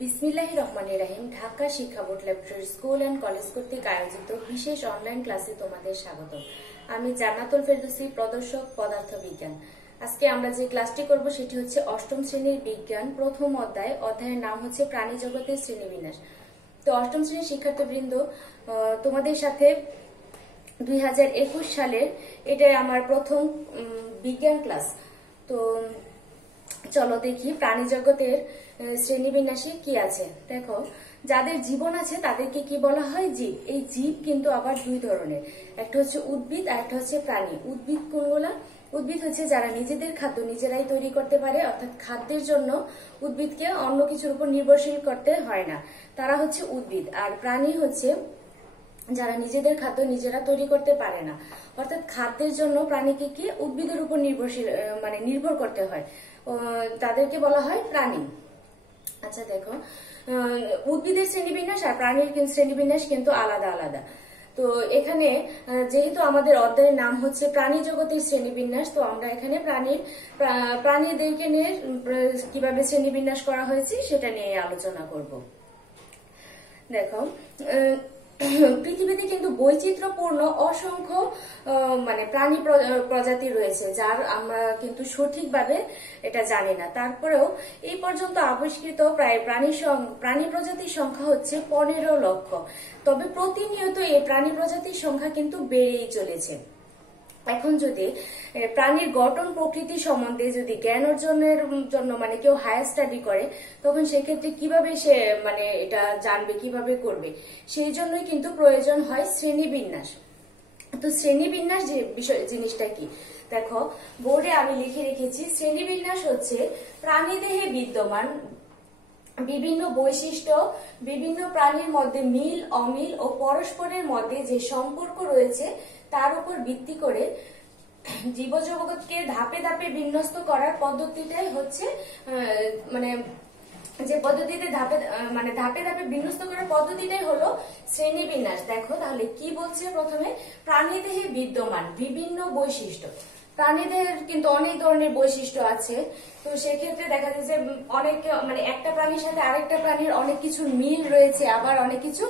বিসমিল্লাহির রহমানির রহিম। ঢাকা শিক্ষা board laboratory school and college কর্তৃক আয়োজিত বিশেষ অনলাইন ক্লাসে তোমাদের স্বাগত। আমি জান্নাতুল ফেরদৌসী, প্রদর্শক পদার্থ বিজ্ঞান। আজকে আমরা যে ক্লাসটি করব সেটি হচ্ছে অষ্টম শ্রেণীর বিজ্ঞান প্রথম অধ্যায়। অধ্যায়ের নাম হচ্ছে প্রাণী জগতের শ্রেণীবিন্যাস। তো অষ্টম শ্রেণীর শিক্ষার্থীবৃন্দ, তোমাদের সাথে 2021 সালের এটা আমার প্রথম বিজ্ঞান ক্লাস। তো চলো দেখি প্রাণী জগতের শ্রেণীবিন্যাসে কি আছে। দেখো, যাদের জীবন আছে তাদেরকে কি বলা হয়? জীব। এই জীব কিন্তু আবার দুই ধরনের, একটা হচ্ছে উদ্ভিদ আর একটা হচ্ছে প্রাণী। উদ্ভিদ কোনগুলা? উদ্ভিদ হচ্ছে যারা নিজেদের খাদ্য নিজেরাই তৈরি করতে পারে, অর্থাৎ খাদ্যের জন্য উদ্ভিদকে অন্য কিছুর উপর নির্ভরশীল করতে হয় না, তারা হচ্ছে উদ্ভিদ। আর প্রাণী হচ্ছে যারা নিজেদের খাদ্য নিজেরা তৈরি করতে পারে না, অর্থাৎ খাদ্যের জন্য প্রাণীকে কি উদ্ভিদের উপর নির্ভর করতে হয়, তাদেরকে বলা হয় প্রাণী। আচ্ছা দেখো, উদ্ভিদের শ্রেণীবিন্যাস আর প্রাণীর শ্রেণীবিন্যাস কিন্তু আলাদা আলাদা। তো এখানে যেহেতু আমাদের অধ্যায়ের নাম হচ্ছে প্রাণী জগতের শ্রেণীবিন্যাস, তো আমরা এখানে প্রাণীদেরকে নিয়ে কিভাবে শ্রেণীবিন্যাস করা হয়েছে সেটা নিয়ে আলোচনা করব। দেখো, পৃথিবীতে কিন্তু বৈচিত্র্যপূর্ণ অসংখ্য প্রাণী প্রজাতি রয়েছে, যার আমরা কিন্তু সঠিকভাবে এটা জানি না। তারপরেও এই পর্যন্ত আবিষ্কৃত প্রায় প্রাণী প্রজাতির সংখ্যা হচ্ছে 15 লক্ষ। তবে প্রতিনিয়ত এই প্রাণী প্রজাতির সংখ্যা কিন্তু বেড়েই চলেছে। এখন যদি প্রাণীর গঠন প্রকৃতি সম্বন্ধে যদি জ্ঞান অর্জনের জন্য কেউ হায়ার স্টাডি করে, তখন সেক্ষেত্রে কিভাবে সে এটা জানবে, কিভাবে করবে, সেই জন্যই কিন্তু প্রয়োজন হয় শ্রেণীবিন্যাস। তো শ্রেণীবিন্যাস যে জিনিসটা কি, দেখো বোর্ডে আমি লিখে রেখেছি। শ্রেণীবিন্যাস হচ্ছে প্রাণীদেহে বিদ্যমান বিভিন্ন বৈশিষ্ট্য, বিভিন্ন প্রাণীর মধ্যে মিল, অমিল ও পরস্পরের মধ্যে যে সম্পর্ক রয়েছে তার উপর ভিত্তি করে জীবজগৎকে ধাপে ধাপে বিন্যস্ত করার পদ্ধতিটাই হচ্ছে যে পদ্ধতিতে ধাপে ধাপে বিন্যস্ত করার পদ্ধতিটাই হলো শ্রেণীবিন্যাস। দেখো তাহলে কি বলছে, প্রথমে প্রাণীদেহে বিদ্যমান বিভিন্ন বৈশিষ্ট্য। প্রাণীদের কিন্তু অনেক ধরনের বৈশিষ্ট্য আছে। তো সেক্ষেত্রে দেখা যায় যে অনেক একটা প্রাণীর সাথে আরেকটা প্রাণীর অনেক কিছু মিল রয়েছে, আবার অনেক কিছু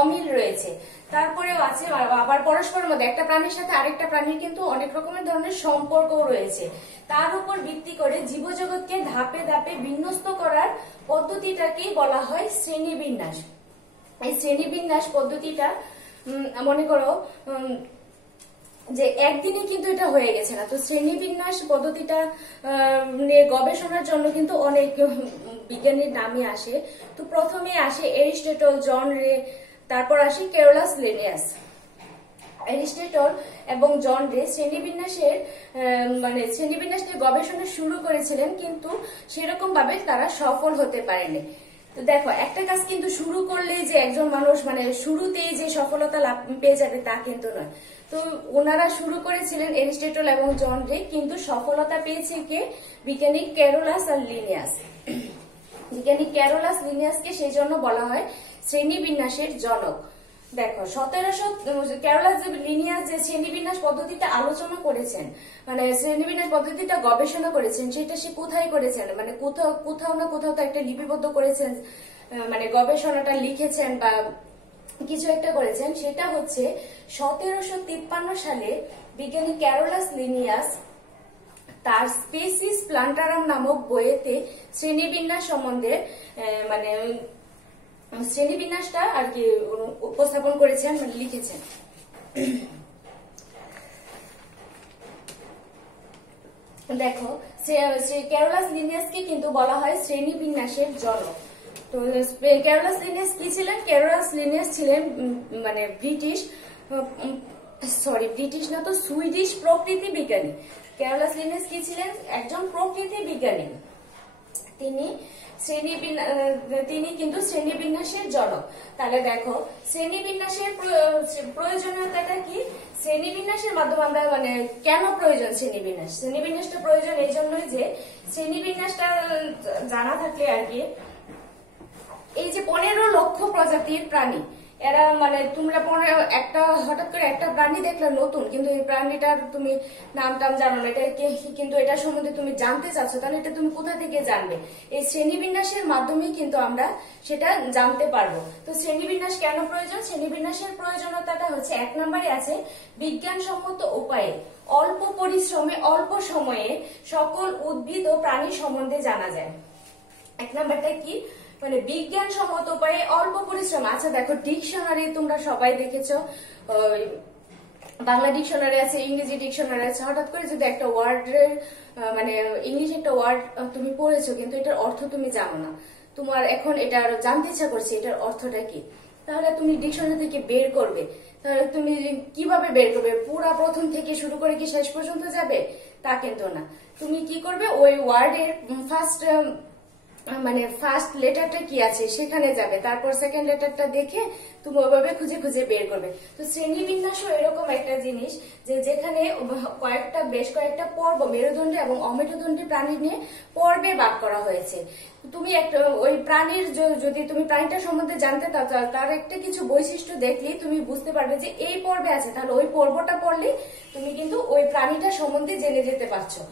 অমিল রয়েছে। তারপরেও আছে আবার পরস্পরের মধ্যে একটা প্রাণীর সাথে আরেকটা প্রাণীর কিন্তু অনেক রকমের ধরনের সম্পর্ক রয়েছে। তার উপর ভিত্তি করে জীবজগৎকে ধাপে ধাপে বিন্যস্ত করার পদ্ধতিটাকেই বলা হয় শ্রেণীবিন্যাস। এই শ্রেণীবিন্যাস পদ্ধতিটা মনে করো যে একদিনে কিন্তু এটা হয়ে গেছে না। তো শ্রেণীবিন্যাস পদ্ধতিটা নিয়ে গবেষণার জন্য কিন্তু অনেক বিজ্ঞানীর নামই আসে। তো প্রথমে আসে এরিস্টটল, জন রে, তারপর আসে ক্যারোলাস লিনিয়াস। এরিস্টটল এবং জন রে শ্রেণীবিন্যাস নিয়ে গবেষণা শুরু করেছিলেন, কিন্তু সেরকম ভাবে তারা সফল হতে পারেনি। তো দেখো, একটা কাজ কিন্তু শুরু করলেই যে একজন মানুষ শুরুতেই যে সফলতা লাভ পেয়ে যাবে তা কিন্তু নয়। তো ওনারা শুরু করেছিলেন এরিস্টটল এবং জন রে, কিন্তু সফলতা পেয়েছে কে? বিজ্ঞানী ক্যারোলাস আর লিনিয়াস। বিজ্ঞানী ক্যারোলাস লিনিয়াসকে সেই জন্য বলা হয় শ্রেণীবিন্যাসের জনক। দেখো, ক্যারোলাস লিনিয়াস যে শ্রেণীবিন্যাস পদ্ধতিটা আলোচনা করেছেন, শ্রেণীবিন্যাস পদ্ধতিটা গবেষণা করেছেন, সেটা সে কোথায় করেছেন? কোথাও না কোথাও তো একটা লিপিবদ্ধ করেছেন, গবেষণাটা লিখেছেন বা কিছু একটা করেছেন। সেটা হচ্ছে 1753 সালে বিজ্ঞানী ক্যারোলাস লিনিয়াস তার স্পেসিস প্লান্টারাম নামক বইয়েতে শ্রেণীবিন্যাস সম্বন্ধে শ্রেণীবিন্যাসটা আর কি উপস্থাপন করেছেন, লিখেছেন। দেখো, ক্যারোলাস লিনিয়াসকে কিন্তু বলা হয় শ্রেণীবিন্যাসের জনক। তো ক্যারোলাস লিনিয়াস কি ছিলেন? ক্যারোলাস লিনিয়াস ছিলেন সুইডিশ প্রকৃতি বিজ্ঞানী। ক্যারোলাস লিনিয়াস কি ছিলেন? একজন প্রকৃতি বিজ্ঞানী। তিনি কিন্তু শ্রেণীবিন্যাসের জনক। তাহলে দেখো, শ্রেণীবিন্যাসের প্রয়োজনীয়তাটা কি? শ্রেণীবিন্যাসের মাধ্যমে আমরা কেন প্রয়োজন শ্রেণীবিন্যাস? শ্রেণীবিন্যাসটা প্রয়োজন এই জন্যই যে শ্রেণীবিন্যাসটা জানা থাকলে আর কি এই যে 15 লক্ষ প্রজাতির প্রাণী, এরা মানে তোমরা পরে একটা হঠাৎ করে একটা প্রাণী দেখলে নতুন, কিন্তু এই প্রাণীটার তুমি নাম টাম জানো না, এটা কিন্তু এটা সম্বন্ধে তুমি জানতে চাচ্ছ, তাহলে এটা তুমি কোথা থেকে জানবে? এই শ্রেণীবিন্যাসের মাধ্যমে কিন্তু আমরা সেটা জানতে পারবো। তো শ্রেণীবিন্যাস কেন প্রয়োজন? শ্রেণীবিন্যাসের প্রয়োজনীয়তাটা হচ্ছে 1 নম্বরে আছে বিজ্ঞানসম্মত উপায়ে অল্প পরিশ্রমে অল্প সময়ে সকল উদ্ভিদ ও প্রাণী সম্বন্ধে জানা যায়। 1 নম্বরটা কি? মানে বিজ্ঞানসম্মত উপায়ে অল্প পরিশ্রম। আচ্ছা দেখো, ডিকশনারি তোমরা সবাই দেখেছো, বাংলা ডিকশনারি আছে, ইংরেজি ডিকশনারি আছে। হঠাৎ করে যদি একটা ওয়ার্ডের মানে ইংলিশ একটা ওয়ার্ড তুমি পড়েছো, কিন্তু এটার অর্থ তুমি জানো না, তোমার এখন এটা জানতে ইচ্ছা করছে এটার অর্থটা কি, তাহলে তুমি ডিকশনারি থেকে বের করবে। তাহলে তুমি কিভাবে বের করবে? পুরা প্রথম থেকে শুরু করে কি শেষ পর্যন্ত যাবে? তা কিন্তু না। তুমি কি করবে, ওই ওয়ার্ডের ফার্স্ট লেটারটা কি আছে সেখানে যাবে, তারপর সেকেন্ড লেটারটা দেখে তুমি ওইভাবে খুঁজে খুঁজে বের করবে। তো শ্রেণীবিন্যাসও এরকম একটা জিনিস যে যেখানে বেশ কয়েকটা পর্ব মেরুদণ্ডী এবং অমেরুদণ্ডী প্রাণী নিয়ে পর্বে ভাগ করা হয়েছে। তুমি একটা ওই প্রাণীর যদি তুমি প্রাণীটা সম্বন্ধে জানতে চাও, তার একটা কিছু বৈশিষ্ট্য দেখলেই তুমি বুঝতে পারবে যে এই পর্বে আছে, তাহলে ওই পর্বটা পড়লে তুমি কিন্তু ওই প্রাণীটা সম্বন্ধে জেনে যেতে পারছো।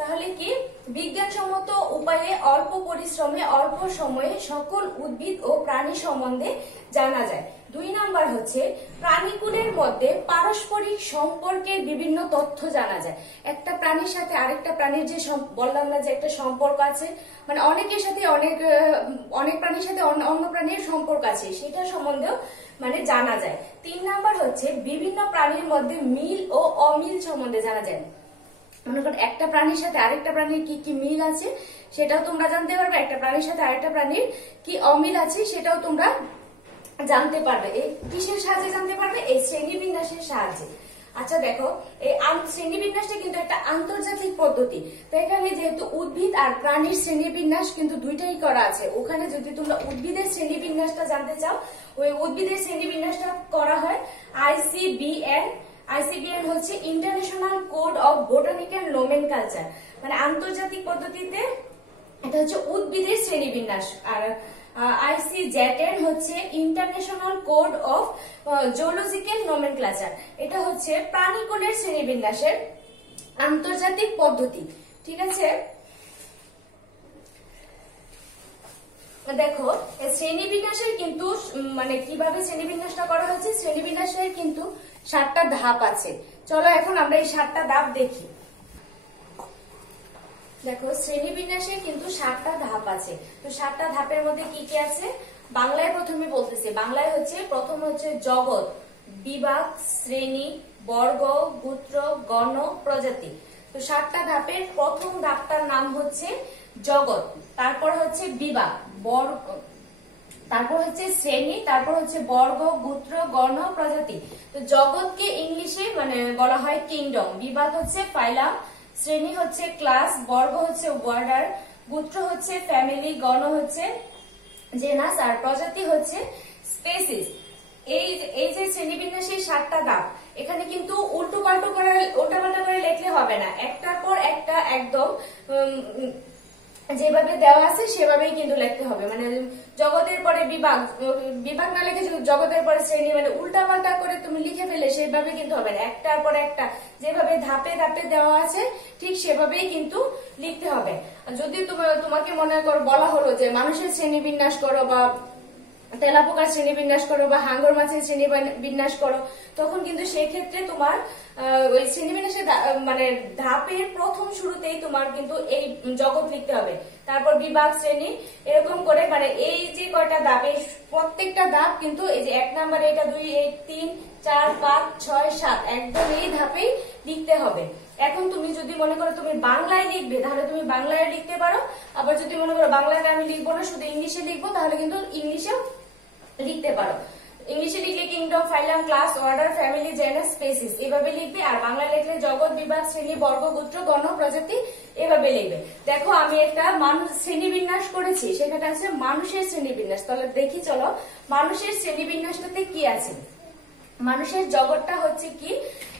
তাহলে কি বিজ্ঞানসম্মত উপায়ে অল্প পরিশ্রমে অল্প সময়ে সকল উদ্ভিদ ও প্রাণী সম্বন্ধে জানা যায়। 2 নম্বর হচ্ছে প্রাণীকুলের মধ্যে পারস্পরিক সম্পর্কের বিভিন্ন তথ্য জানা যায়। একটা প্রাণীর সাথে আরেকটা প্রাণীর যে বললাম না যে একটা সম্পর্ক আছে, মানে অনেকের সাথে অনেক প্রাণীর সাথে অন্য প্রাণীর সম্পর্ক আছে, সেটা সম্বন্ধেও মানে জানা যায়। 3 নম্বর হচ্ছে বিভিন্ন প্রাণীর মধ্যে মিল ও অমিল সম্বন্ধে জানা যায়। মনে করো একটা প্রাণীর সাথে আরেকটা প্রাণীর কি কি মিল আছে সেটাও তোমরা জানতে পারবে, একটা প্রাণীর সাথে আরেকটা প্রাণীর কি অমিল আছে সেটাও তোমরা জানতে পারবে। এই কিসের সাহায্যে জানতে পারবে? এই শ্রেণীবিন্যাসের সাহায্যে। আচ্ছা দেখো, এই শ্রেণীবিন্যাসটা কিন্তু একটা আন্তর্জাতিক পদ্ধতি। তো এখানে যেহেতু উদ্ভিদ আর প্রাণীর শ্রেণীবিন্যাস কিন্তু দুইটাই করা আছে, ওখানে যদি তোমরা উদ্ভিদের শ্রেণীবিন্যাসটা জানতে চাও, ওই উদ্ভিদের শ্রেণীবিন্যাসটা করা হয় ICBN হচ্ছে ইন্টারন্যাশনাল কোড অফ বোটানিক্যাল নোমেনকালচার, মানে আন্তর্জাতিক পদ্ধতিতে এটা হচ্ছে উদ্ভিদের শ্রেণীবিন্যাস। আর ICZN হচ্ছে international code of zoological nomenclature, এটা হচ্ছে প্রাণীকুলের শ্রেণীবিন্যাসের আন্তর্জাতিক পদ্ধতি। ঠিক আছে, দেখো শ্রেণীবিন্যাসের কিন্তু মানে কিভাবে শ্রেণীবিন্যাসটা করা হয়েছে, শ্রেণীবিন্যাসের কিন্তু 7টা ধাপ আছে। চলো এখন আমরা এই 7টা ধাপ দেখি। দেখো শ্রেণীবিন্যাসের কিন্তু 7টা ধাপ আছে। তো 7টা ধাপের মধ্যে কি কি আছে বাংলায় প্রথমে বলতেছি। বাংলায় হচ্ছে প্রথম হচ্ছে জগৎ, বিভাগ, শ্রেণী, বর্গ, গোত্র, গণ, প্রজাতি। তো 7টা ধাপের প্রথম ধাপটার নাম হচ্ছে জগৎ, তারপর হচ্ছে বিভাগ, তারপর হচ্ছে শ্রেণী, তারপর হচ্ছে বর্গ, গোত্র, গণ, প্রজাতি। তো জগৎকে ইংলিশে মানে বলা হয় কিংডম, বিভাগ হচ্ছে ফাইলাম, শ্রেণী হচ্ছে ক্লাস, বর্গ হচ্ছে অর্ডার, গোত্র হচ্ছে ফ্যামিলি, গণ হচ্ছে জেনাস, আর প্রজাতি হচ্ছে স্পেসিস। এই যে শ্রেণীবিন্যাসের 7টা ধাপ, এখানে কিন্তু উল্টোপাল্টা করে লিখলে হবে না, একটার পর একটা একদম যেভাবে দেওয়া আছে সেভাবেই কিন্তু লিখতে হবে। মানে জগতের পরে বিভাগ না লিখে জগতের পরে শ্রেণী মানে উল্টাপাল্টা করে তুমি লিখে ফেলে সেভাবে কিন্তু হবে না, একটার পর একটা যেভাবে ধাপে ধাপে দেওয়া আছে ঠিক সেভাবেই কিন্তু লিখতে হবে। যদি তোমাকে মনে করো বলা হলো যে মানুষের শ্রেণীবিন্যাস করো বা তেলাপোকার শ্রেণীবিন্যাস করো বা হাঙ্গর মাছের শ্রেণীবিন্যাস করো, তখন কিন্তু সেই ক্ষেত্রে তোমার ওই শ্রেণীবিন্যাসের মানে ধাপের প্রথম শুরুতেই তোমার কিন্তু এই জগৎ লিখতে হবে, তারপর বিভাগ, শ্রেণী, এরকম করে মানে এই যে কয়টা ধাপ, এই প্রত্যেকটা ধাপ কিন্তু এই যে 1 নাম্বার, এটা 2, 3, 4, 5, 6, 7 একদম এই ধাপেই লিখতে হবে। এখন তুমি যদি মনে করো তুমি বাংলায় লিখবে তাহলে তুমি বাংলায় লিখতে পারো, আবার যদি মনে করো বাংলায় আমি লিখবো না শুধু ইংলিশে লিখবো তাহলে কিন্তু ইংলিশেও লিখতে পারো। ইংলিশে লিখলে kingdom, phylum, class, order, family, genus, species এভাবে লিখবে, আর বাংলা লিখলে জগৎ, বিভাগ, শ্রেণী, বর্গ, গোত্র, গণ, প্রজাতি এভাবে লিখবে। দেখো আমি একটা শ্রেণীবিন্যাস করেছি, সেখানে আছে মানুষের শ্রেণীবিন্যাস। তাহলে দেখি চলো মানুষের শ্রেণীবিন্যাসটাতে কি আছে। মানুষের জগৎটা হচ্ছে কি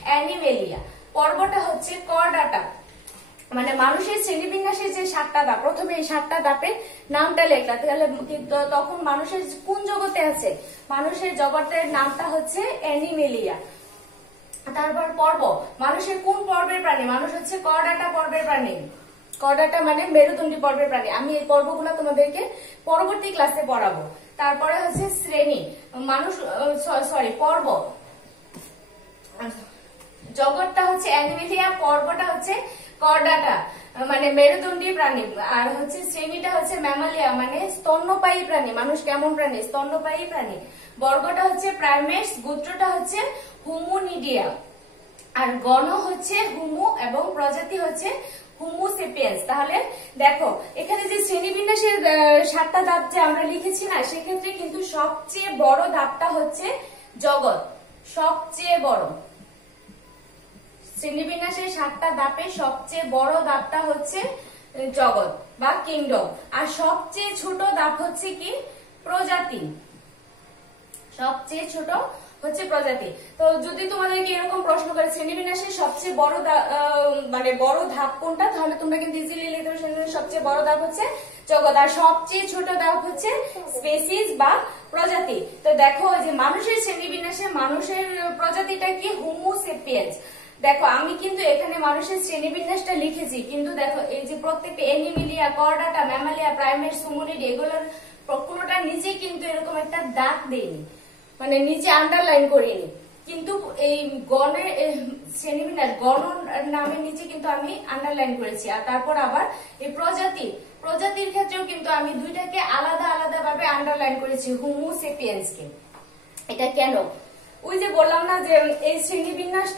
অ্যানিমেলিয়া, পর্বটা হচ্ছে করডাটা, মানে মানুষের শ্রেণীবিন্যাসের যে 7টা ধাপ, প্রথমে এই 7টা ধাপের নামটা লেখলা, তাহলে তখন মানুষের কোন জগতে আছে? মানুষের জগতের নামটা হচ্ছে অ্যানিমেলিয়া। তারপর পর্ব, মানুষের কোন পর্বের প্রাণী? মানুষ হচ্ছে করডাটা পর্বের প্রাণী। করডাটা মানে মেরুদণ্ডী পর্বের প্রাণী। আমি এই পর্বগুলো তোমাদেরকে পরবর্তী ক্লাসে পড়াবো। তারপরে হচ্ছে শ্রেণী, মানুষ পর্ব, জগৎটা হচ্ছে অ্যানিমেলিয়া, পর্বটা হচ্ছে করডাটা মানে মেরুদণ্ডী প্রাণী, আর হচ্ছে শ্রেণীটা হচ্ছে ম্যামালিয়া মানে স্তন্যপায়ী প্রাণী। মানুষ কেমন প্রাণী? স্তন্যপায়ী প্রাণী। বর্গটা হচ্ছে প্রাইমেটস, গোত্রটা হচ্ছে হুমুনিডিয়া, আর গণ হচ্ছে হুমু এবং প্রজাতি হচ্ছে হুমু সেপিয়েন্স। তাহলে দেখো এখানে যে শ্রেণীবিন্যাসের 7টা ধাপ যে আমরা লিখেছি না, সেক্ষেত্রে কিন্তু সবচেয়ে বড় ধাপটা হচ্ছে জগৎ, সবচেয়ে বড়। শ্রেণীবিন্যাসের 7টা ধাপে সবচেয়ে বড় ধাপটা হচ্ছে জগৎ বা কিংডম, আর সবচেয়ে ছোট ধাপ হচ্ছে কি? প্রজাতি। সবচেয়ে ছোট হচ্ছে প্রজাতি। তো যদি তোমাদেরকে এরকম প্রশ্ন করে শ্রেণীবিন্যাসের সবচেয়ে বড় মানে বড় ধাপ কোনটা, তাহলে তোমরা কিন্তু ইজিলি লিখতে পারবে সবচেয়ে বড় ধাপ হচ্ছে জগৎ, আর সবচেয়ে ছোট ধাপ হচ্ছে স্পেসিস বা প্রজাতি। তো দেখো যে মানুষের শ্রেণীবিন্যাসে মানুষের প্রজাতিটা কি? Homo sapiens. দেখো আমি কিন্তু এখানে মানুষের শ্রেণীবিন্যাসটা লিখেছি, কিন্তু দেখো এই যে প্রত্যেকটা অ্যানিমেলিয়া, করডাটা, ম্যামালিয়া, প্রাইমেটস, হুমুনিড এগুলোর কোনোটা নিচে কিন্তু এরকম একটা দাগ দেয়নি, মানে নিচে আন্ডারলাইন করিনি। কিন্তু এই গণের শ্রেণীবিন্যাস গণ নামের নিচে কিন্তু আমি আন্ডারলাইন করেছি। আর তারপর আবার এই প্রজাতির ক্ষেত্রেও কিন্তু আমি দুইটাকে আলাদা আলাদা ভাবে আন্ডারলাইন করেছি, হোমো সেপিয়েন্স কে। এটা কেন? ওই যে বললাম না যে এই শ্রেণীবিন্যাস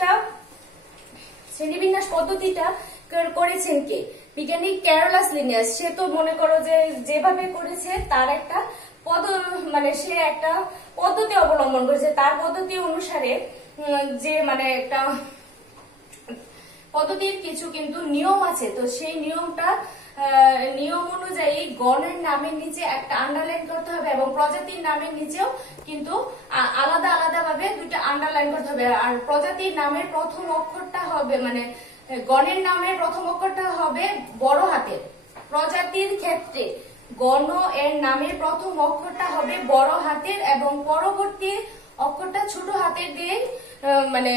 পদ্ধতিটা করেছেন কে? বিজ্ঞানী ক্যারোলাস লিনিয়াস। সে তো মনে করো যে যেভাবে করেছে তার একটা মানে সে একটা পদ্ধতি অবলম্বন করেছে, তার পদ্ধতি অনুসারে যে মানে একটা পদ্ধতির কিছু কিন্তু নিয়ম আছে। তো সেই নিয়ম অনুযায়ী গণের নামের নিচে একটা আন্ডারলাইন করতে হবে এবং প্রজাতির নামের নিচেও কিন্তু আলাদা আলাদা ভাবে দুইটা আন্ডারলাইন করতে হবে। আর প্রজাতির নামের প্রথম অক্ষরটা হবে মানে গণের নামের প্রথম অক্ষরটা হবে বড় হাতের। প্রজাতির ক্ষেত্রে গণ এর নামের প্রথম অক্ষরটা হবে বড় হাতের এবং পরবর্তী অক্ষরটা ছোট হাতের দিয়ে মানে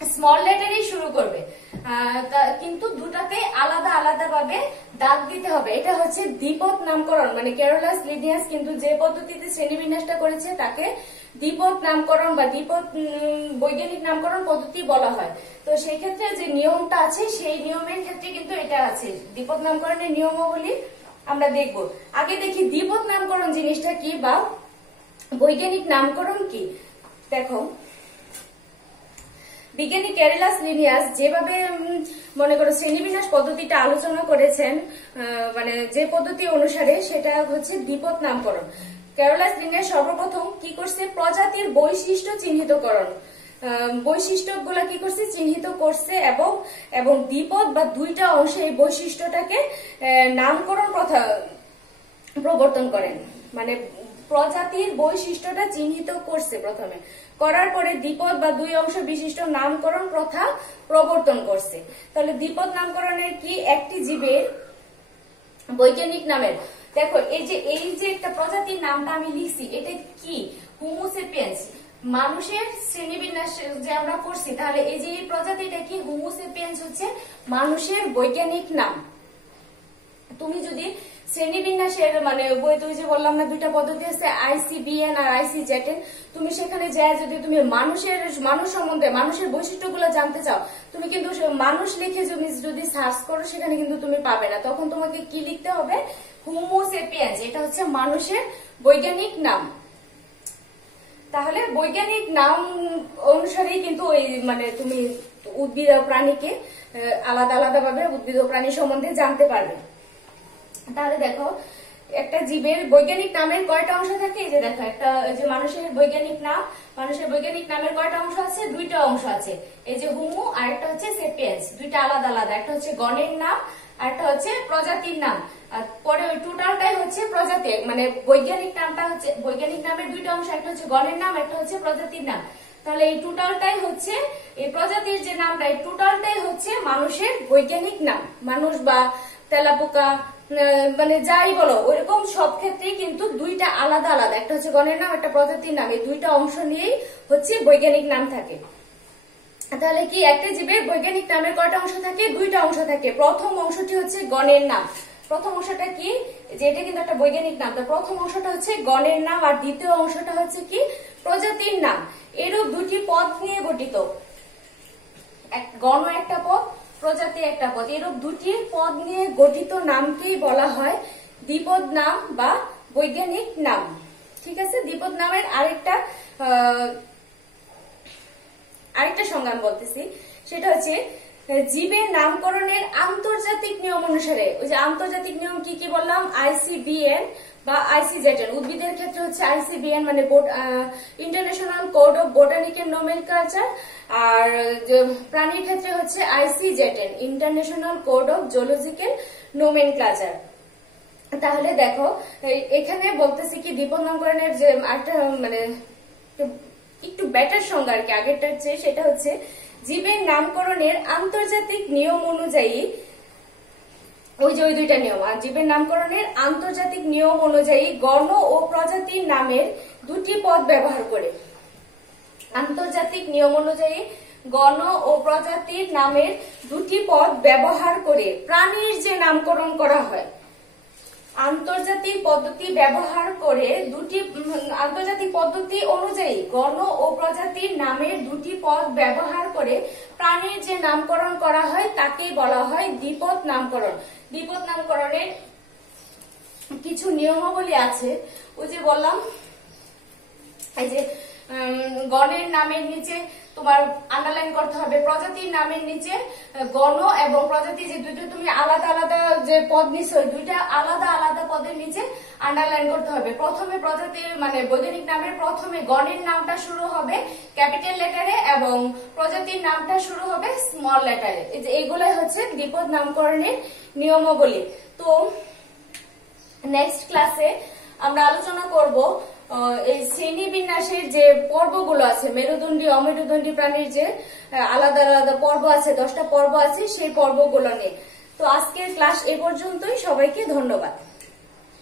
স্মল লেটারই শুরু করবে, কিন্তু দুটাতে আলাদা আলাদা ভাবে দাগ দিতে হবে। এটা হচ্ছে দ্বিপদ নামকরণ, মানে ক্যারোলাস লিনিয়াস কিন্তু যে পদ্ধতিতে শ্রেণীবিন্যাসটা করেছে তাকে দ্বিপদ নামকরণ বা দ্বিপদ বৈজ্ঞানিক নামকরণ পদ্ধতি বলা হয়। তো সেই ক্ষেত্রে যে নিয়মটা আছে সেই নিয়মের ক্ষেত্রে কিন্তু এটা আছে। দ্বিপদ নামকরণের নিয়মাবলী আমরা দেখব। আগে দেখি দ্বিপদ নামকরণ জিনিসটা কি বা বৈজ্ঞানিক নামকরণ কি। দেখো বিজ্ঞানী ক্যারোলাস লিনিয়াস যেভাবে মনে করো শ্রেণীবিন্যাস পদ্ধতিটা আলোচনা করেছেন, মানে যে পদ্ধতি অনুসারে, সেটা হচ্ছে দ্বিপদ নামকরণ। ক্যারোলাস লিনিয়াস সর্বপ্রথম কি করছে? প্রজাতির বৈশিষ্ট্য চিহ্নিতকরণ, বৈশিষ্ট্যগুলা কি করছে? চিহ্নিত করছে এবং দ্বিপদ বা দুইটা অংশে এই বৈশিষ্ট্যটাকে নামকরণ প্রথা প্রবর্তন করেন। মানে প্রজাতির বৈশিষ্ট্যটা চিহ্নিত করছে প্রথমে, করার পরে দ্বিপদ বা দুই অংশ বিশিষ্ট নামকরণ প্রথা প্রবর্তন করছে। তাহলে দ্বিপদ নামকরণের কি? একটি জীবের বৈজ্ঞানিক নামের, দেখো এই যে একটা প্রজাতির নামটা আমি লিখছি, এটা কি? Homo sapiens. মানুষের শ্রেণীবিন্যাস যে আমরা করছি, তাহলে এই যে এই প্রজাতিটা কি? হোমো সেপিয়েন্স হচ্ছে মানুষের বৈজ্ঞানিক নাম। তুমি যদি শ্রেণীবিন্যাসের মানে বই, তুমি যে বললাম না দুইটা পদ্ধতি আছে, ICBN আর ICZN, তুমি সেখানে যায় যদি তুমি মানুষ সম্বন্ধে মানুষের বৈশিষ্ট্যগুলো জানতে চাও, তুমি কিন্তু মানুষ লিখে যদি সার্চ করো সেখানে কিন্তু তুমি পাবে না। তখন তোমাকে কি লিখতে হবে? Homo sapiens. এটা হচ্ছে মানুষের বৈজ্ঞানিক নাম। তাহলে বৈজ্ঞানিক নাম অনুসারেই কিন্তু ওই মানে তুমি উদ্ভিদ ও প্রাণীকে আলাদা আলাদা ভাবে উদ্ভিদ ও প্রাণী সম্বন্ধে জানতে পারবে। তাহলে দেখো একটা জীবের বৈজ্ঞানিক নামের কয়টা অংশ থাকে? এই যে দেখো একটা যে মানুষের বৈজ্ঞানিক নামের কয়টা অংশ আছে? দুইটা অংশ আছে। এই যে হোমো আর একটা হচ্ছে সেপিয়েন্স, দুইটা আলাদা আলাদা। একটা হচ্ছে গণের নাম আর একটা হচ্ছে প্রজাতির নাম। আর পরে ওই টোটালটাই হচ্ছে প্রজাতি, মানে বৈজ্ঞানিক নামটা হচ্ছে বৈজ্ঞানিক নামের দুইটা অংশ, একটা হচ্ছে গণের নাম, একটা হচ্ছে প্রজাতির নাম। তাহলে এই টোটালটাই হচ্ছে এই প্রজাতির যে নামটা, এই টোটালটাই হচ্ছে মানুষের বৈজ্ঞানিক নাম। মানুষ বা তেলাপোকা মানে যাই বলো, ওইরকম সব ক্ষেত্রেই কিন্তু দুইটা আলাদা আলাদা, একটা হচ্ছে গণের নাম, একটা প্রজাতির নাম, এই দুইটা অংশ নিয়েই হচ্ছে বৈজ্ঞানিক নাম থাকে। তাহলে কি একটা জীবের বৈজ্ঞানিক নামের কয়টা অংশ থাকে? দুইটা অংশ থাকে। প্রথম অংশটি হচ্ছে গণের নাম। প্রথম অংশটা কি? যে এটা কিন্তু একটা বৈজ্ঞানিক নাম। তো প্রথম অংশটা হচ্ছে গণের নাম, আর দ্বিতীয় অংশটা হচ্ছে কি? প্রজাতির নাম। এরূপ দুটি পদ নিয়ে গঠিত, গণ একটা পদ, প্রজাতি একটা পদ, এরূপ দুটি পদ নিয়ে গঠিত নামকেই বলা হয় দ্বিপদ নাম বা বৈজ্ঞানিক নাম। ঠিক আছে, দ্বিপদ নামের আরেকটা সংজ্ঞা আমি বলতেছি, সেটা হচ্ছে জীবের নামকরণের আন্তর্জাতিক নিয়ম অনুসারে। ওই যে আন্তর্জাতিক নিয়ম কি কি বললাম? ICBN বা ICZN। উদ্ভিদের ক্ষেত্রে হচ্ছে ICBN মানে international code of botanical nomenclature, আর প্রাণীর ক্ষেত্রে হচ্ছে ICZN international code of zoological nomenclature. তাহলে দেখো এখানে বলতেছি কি দ্বিপদ নামকরণের যে একটা মানে একটু বেটার সংজ্ঞা আর কি আগেরটার চেয়ে, সেটা হচ্ছে জীবের নামকরণের আন্তর্জাতিক নিয়ম অনুযায়ী, ওই যে ওই দুইটা নিয়ম, আর জীবের নামকরণের আন্তর্জাতিক নিয়ম অনুযায়ী গণ ও প্রজাতির নামের দুটি পদ ব্যবহার করে। আন্তর্জাতিক নিয়ম অনুযায়ী গণ ও প্রজাতির নামের দুটি পদ ব্যবহার করে প্রাণীর যে নামকরণ করা হয়, আন্তর্জাতিক পদ্ধতি ব্যবহার করে আন্তর্জাতিক পদ্ধতি অনুযায়ী গণ ও প্রজাতির নামের দুটি পদ ব্যবহার করে প্রাণীর যে নামকরণ করা হয় তাকেই বলা হয় দ্বিপদ নামকরণ। দ্বিপদ নামকরণের কিছু নিয়মাবলী আছে, ওই যে বললাম এই যে গণের নামের নিচে তোমার আন্ডারলাইন করতে হবে, প্রজাতির নামের নিচে গণ এবং প্রজাতি যে দুটো তুমি আলাদা আলাদা যে পদ নিছো, দুইটা আলাদা আলাদা পদের নিচে আন্ডারলাইন করতে হবে। প্রথমে প্রজাতির মানে বৈজ্ঞানিক নামের প্রথমে গণের নামটা শুরু হবে ক্যাপিটাল লেটারে এবং প্রজাতির নামটা শুরু হবে স্মল লেটারে। এই যে এগুলাই হচ্ছে দ্বিপদ নামকরণের নিয়মাবলী। তো নেক্সট ক্লাসে আমরা আলোচনা করব এই শ্রেণী বিন্যাসের যে পর্বগুলো আছে, মেরুদণ্ডী অমেরুদণ্ডী প্রাণীর যে আলাদা আলাদা পর্ব আছে, 10টা পর্ব আছে, সেই পর্বগুলো নিয়ে। তো আজকের ক্লাস এ পর্যন্তই। সবাইকে ধন্যবাদ।